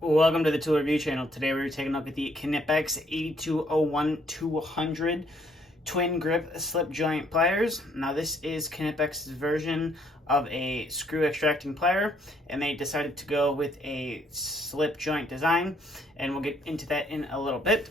Welcome to the tool review channel. Today we're taking a look at the Knipex 8201-200 Twin Grip Slip Joint Pliers. Now this is Knipex's version of a screw extracting plier, and they decided to go with a slip joint design, and we'll get into that in a little bit.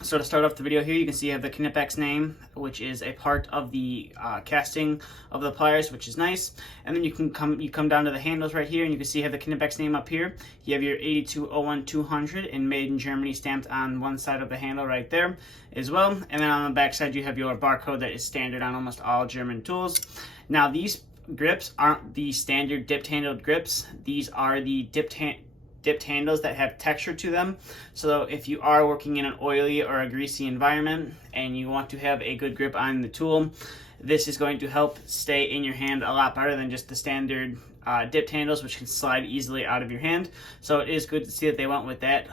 So to start off the video here, you can see you have the Knipex name, which is a part of the casting of the pliers, which is nice. And then you come down to the handles right here, and you can see you have the Knipex name up here. You have your 8201-200 and made in Germany stamped on one side of the handle right there as well. And then on the back side, you have your barcode that is standard on almost all German tools. Now these grips aren't the standard dipped handled grips. These are the dipped handles that have texture to them. So if you are working in an oily or a greasy environment and you want to have a good grip on the tool, this is going to help stay in your hand a lot better than just the standard dipped handles, which can slide easily out of your hand. So it is good to see that they went with that,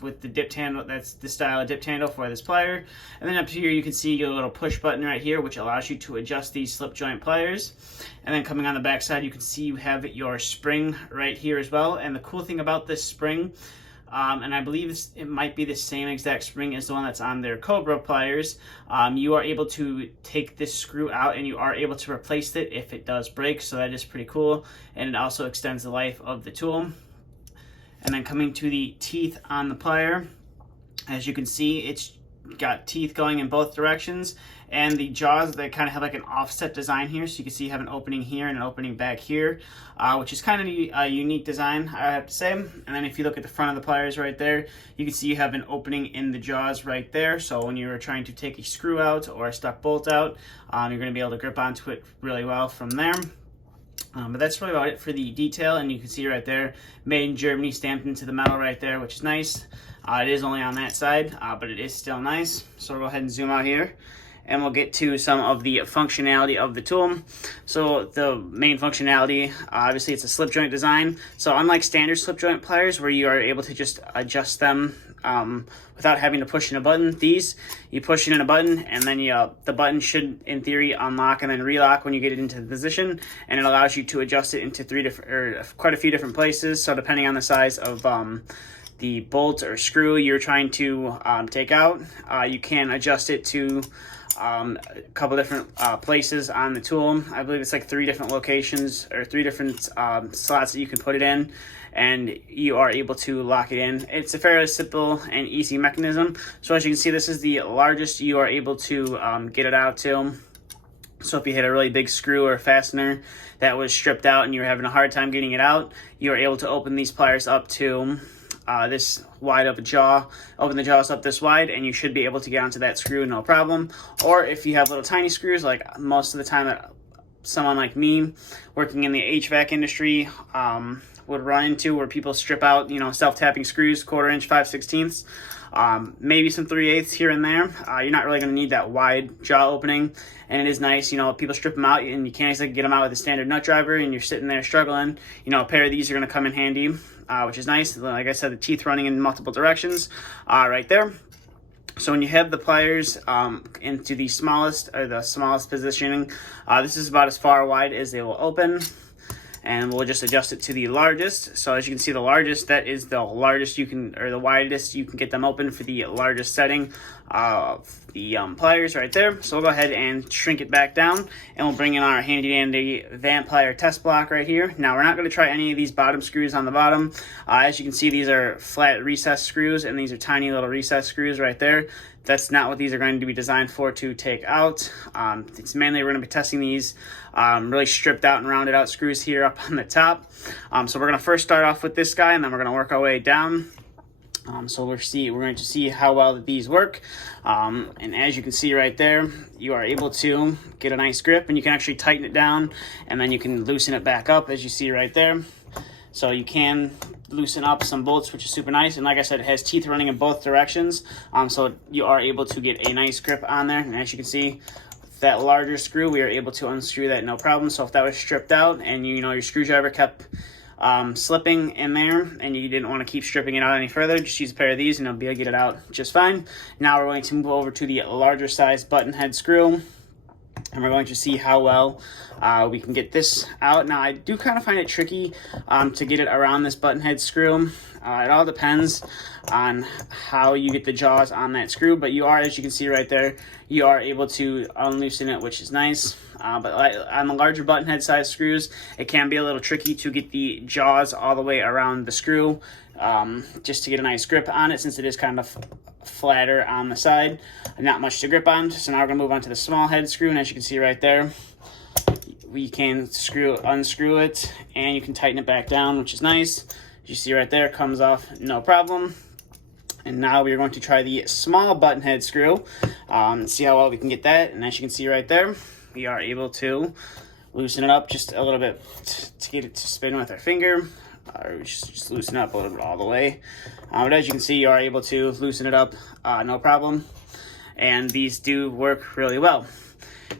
with the dipped handle. That's the style of dipped handle for this plier. And then up here you can see your little push button right here, which allows you to adjust these slip joint pliers. And then coming on the back side, you can see you have your spring right here as well. And the cool thing about this spring, and I believe it might be the same exact spring as the one that's on their Cobra pliers, you are able to take this screw out and you are able to replace it if it does break, so that is pretty cool, and it also extends the life of the tool. And then coming to the teeth on the plier, as you can see, it's got teeth going in both directions, and the jaws, they kind of have like an offset design here, so you can see you have an opening here and an opening back here, which is kind of a unique design, I have to say. And then if you look at the front of the pliers right there, you can see you have an opening in the jaws right there, so when you're trying to take a screw out or a stuck bolt out, you're going to be able to grip onto it really well from there. But that's really about it for the detail, and you can see right there, made in Germany stamped into the metal right there, which is nice. It is only on that side, but it is still nice. So we'll go ahead and zoom out here, and we'll get to some of the functionality of the tool. So the main functionality, obviously it's a slip joint design. So unlike standard slip joint pliers where you are able to just adjust them without having to push in a button, these, you push in a button, and then the button should in theory unlock and then relock when you get it into the position, and it allows you to adjust it into quite a few different places. So depending on the size of the bolt or screw you're trying to take out, you can adjust it to a couple different places on the tool. I believe it's like 3 different locations or 3 different slots that you can put it in, and you are able to lock it in. It's a fairly simple and easy mechanism. So as you can see, this is the largest you are able to get it out to. So if you had a really big screw or fastener that was stripped out and you were having a hard time getting it out, you are able to open these pliers up to this wide of a jaw, open the jaws up this wide, and you should be able to get onto that screw no problem. Or if you have little tiny screws, like most of the time that someone like me working in the HVAC industry would run into, where people strip out, self-tapping screws, 1/4 inch, 5/16, maybe some 3/8 here and there. You're not really going to need that wide jaw opening, and it is nice, people strip them out and you can't exactly get them out with a standard nut driver, and you're sitting there struggling. A pair of these are going to come in handy, which is nice. Like I said, the teeth running in multiple directions right there. So when you have the pliers into the smallest positioning, this is about as far wide as they will open, and we'll just adjust it to the largest. So as you can see, the largest, that is the largest you can, or the widest you can get them open for the largest setting of the pliers right there. So we'll go ahead and shrink it back down, and we'll bring in our handy dandy Vamp plier test block right here. Now we're not going to try any of these bottom screws on the bottom. As you can see, these are flat recessed screws, and these are tiny little recessed screws right there. That's not what these are going to be designed for, to take out. It's mainly we're going to be testing these really stripped out and rounded out screws here up on the top. So we're going to first start off with this guy, and then we're going to work our way down. So we're going to see how well these work. And as you can see right there, you are able to get a nice grip, and you can actually tighten it down, and then you can loosen it back up, as you see right there. So you can loosen up some bolts, which is super nice. And like I said, it has teeth running in both directions. So you are able to get a nice grip on there. And as you can see, with that larger screw, we are able to unscrew that no problem. So if that was stripped out and your screwdriver kept slipping in there and you didn't want to keep stripping it out any further, just use a pair of these and you'll be able to get it out just fine. Now we're going to move over to the larger size button head screw. and we're going to see how well we can get this out. Now, I do kind of find it tricky to get it around this button head screw. It all depends on how you get the jaws on that screw, but you are, as you can see right there, you are able to unloosen it, which is nice. But on the larger button head size screws, it can be a little tricky to get the jaws all the way around the screw, just to get a nice grip on it, since it is kind of flatter on the side, not much to grip on. So now we're gonna move on to the small head screw, and as you can see right there, we can unscrew it, and you can tighten it back down, which is nice. As you see right there, it comes off no problem. And now we are going to try the small button head screw, see how well we can get that. And as you can see right there, we are able to loosen it up just a little bit to get it to spin with our finger, or just loosen it up a little bit all the way. But as you can see, you are able to loosen it up no problem, and these do work really well.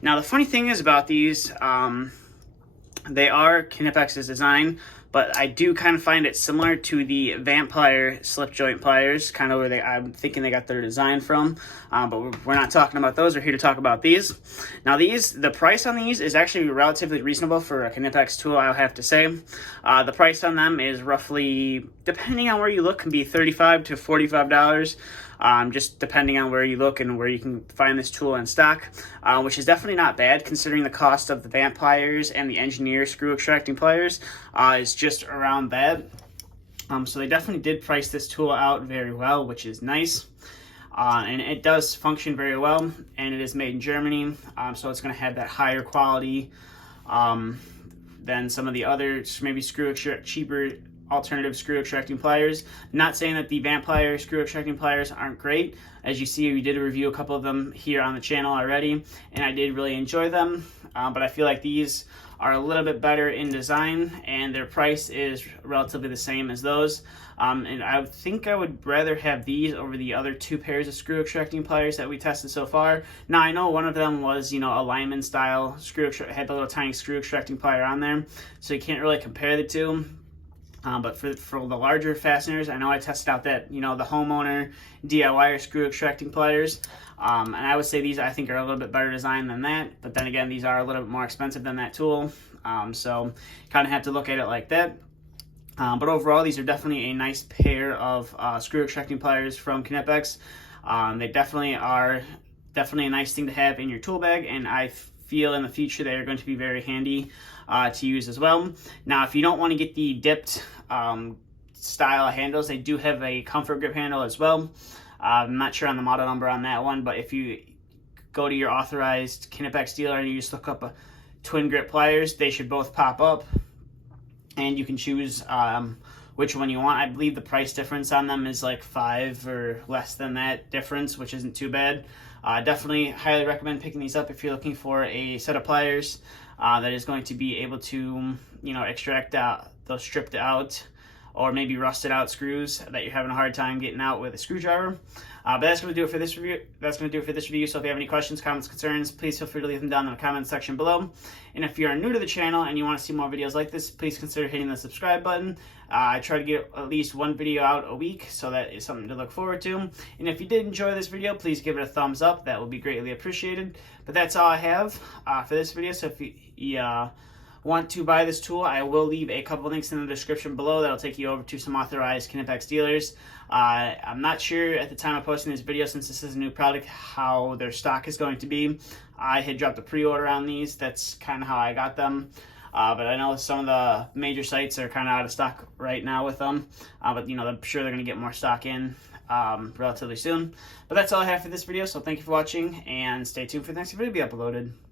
Now, the funny thing is about these, they are Knipex's design, but I do kind of find it similar to the Vamp Plier Slip Joint Pliers, kind of where I'm thinking they got their design from, but we're not talking about those. We're here to talk about these. Now, the price on these is actually relatively reasonable for a Knipex tool, I'll have to say. The price on them is roughly, depending on where you look, can be $35 to $45. Just depending on where you look and where you can find this tool in stock, which is definitely not bad considering the cost of the Vamp Pliers and the Engineer screw extracting pliers is just around that. So they definitely did price this tool out very well, which is nice. And it does function very well, and it is made in Germany, so it's going to have that higher quality than some of the other maybe cheaper alternative screw extracting pliers. Not saying that the Vamp Plier screw extracting pliers aren't great. As you see, we did review a couple of them here on the channel already, and I did really enjoy them. But I feel like these are a little bit better in design, and their price is relatively the same as those. And I think I would rather have these over the other two pairs of screw extracting pliers that we tested so far. Now, I know one of them was, a lineman style screw, had the little tiny screw extracting plier on there, so you can't really compare the two. But for the larger fasteners, I know I tested out that, the homeowner DIY screw extracting pliers. And I would say these, I think, are a little bit better designed than that. But then again, these are a little bit more expensive than that tool. So kind of have to look at it like that. But overall, these are definitely a nice pair of screw extracting pliers from Knipex. They definitely are a nice thing to have in your tool bag, and I feel in the future they are going to be very handy to use as well. Now, if you don't want to get the dipped style handles, they do have a comfort grip handle as well. I'm not sure on the model number on that one, but if you go to your authorized Knipex dealer and you just look up a Twin Grip pliers, they should both pop up, and you can choose which one you want. I believe the price difference on them is like $5 or less than that difference, which isn't too bad. Definitely highly recommend picking these up if you're looking for a set of pliers that is going to be able to, extract out those stripped out or maybe rusted out screws that you're having a hard time getting out with a screwdriver. But that's going to do it for this review. So if you have any questions, comments, concerns, please feel free to leave them down in the comments section below. And if you're new to the channel and you want to see more videos like this, please consider hitting the subscribe button. I try to get at least one video out a week, so that is something to look forward to. And if you did enjoy this video, please give it a thumbs up. That would be greatly appreciated. But that's all I have for this video. So if you want to buy this tool, I will leave a couple links in the description below that'll take you over to some authorized Knipex dealers. I'm not sure at the time of posting this video, since this is a new product, how their stock is going to be. I had dropped a pre-order on these. That's kind of how I got them. But I know some of the major sites are kind of out of stock right now with them. But I'm sure they're going to get more stock in relatively soon. But that's all I have for this video, so thank you for watching, and stay tuned for the next video to be uploaded.